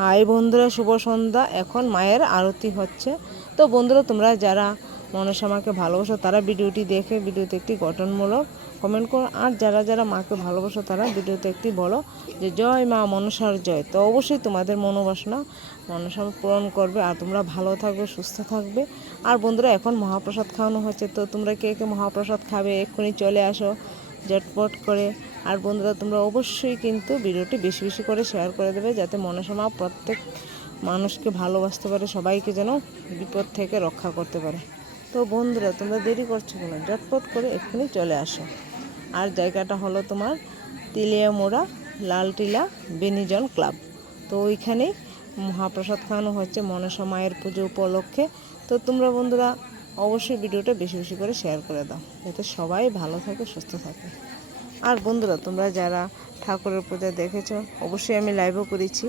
High বন্ধুরা, শুভ সন্ধ্যা। এখন মায়ের আরতি হচ্ছে। তো বন্ধুরা, তোমরা যারা মনসা মাকে ভালোবাসো তারা ভিডিওটি দেখে ভিডিওতে একটি গঠনমূলক কমেন্ট করো, আর যারা যারা মাকে ভালোবাসো তারা ভিডিওতে একটি বলো যে জয় মা মনসার জয়। তো অবশ্যই তোমাদের মনোবাসনা মনসা পূরণ করবে, আর তোমরা ভালো থাকবে, সুস্থ থাকবে। আর বন্ধুরা, এখন মহাপ্রসাদ খাওয়ানো হচ্ছে। তো তোমরা কে কে মহাপ্রসাদ খাবে এক্ষুনি চলে আসো ঝটপট করে। আর বন্ধুরা, তোমরা অবশ্যই কিন্তু ভিডিওটি বেশি বেশি করে শেয়ার করে দেবে, যাতে মনসা মা প্রত্যেক মানুষকে ভালোবাসতে পারে, সবাইকে যেন বিপদ থেকে রক্ষা করতে পারে। তো বন্ধুরা, তোমরা দেরি করছো কেন? ঝটপট করে এক্ষুনি চলে আসো। আর জায়গাটা হলো তোমার তিলিয়ামোড়া লালটিলা বেনিজন ক্লাব। তো ওইখানেই মহাপ্রসাদ খাওয়ানো হচ্ছে মনসা মায়ের পুজো উপলক্ষে। তো তোমরা বন্ধুরা অবশ্যই ভিডিওটা বেশি বেশি করে শেয়ার করে দাও, যাতে সবাই ভালো থাকে, সুস্থ থাকে। আর বন্ধুরা, তোমরা যারা ঠাকুরের পূজা দেখেছো, অবশ্যই আমি লাইভও করেছি,